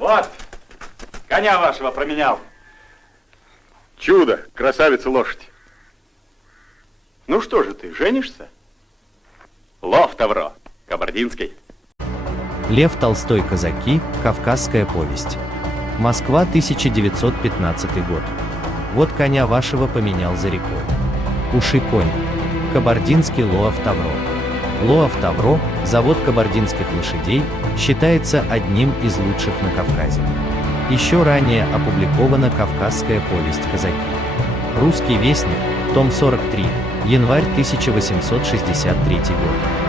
Вот, коня вашего променял. Чудо, красавица лошадь. Ну что же ты, женишься? Лов Тавро, кабардинский. Лев Толстой «Казаки», Кавказская повесть. Москва, 1915 год. Вот коня вашего поменял за рекой. Уши конь. Кабардинский Лоав Тавро. Лоав Тавро, завод кабардинских лошадей, считается одним из лучших на Кавказе. Еще ранее опубликована «Кавказская повесть «Казаки». Русский вестник, том 43, январь 1863 год.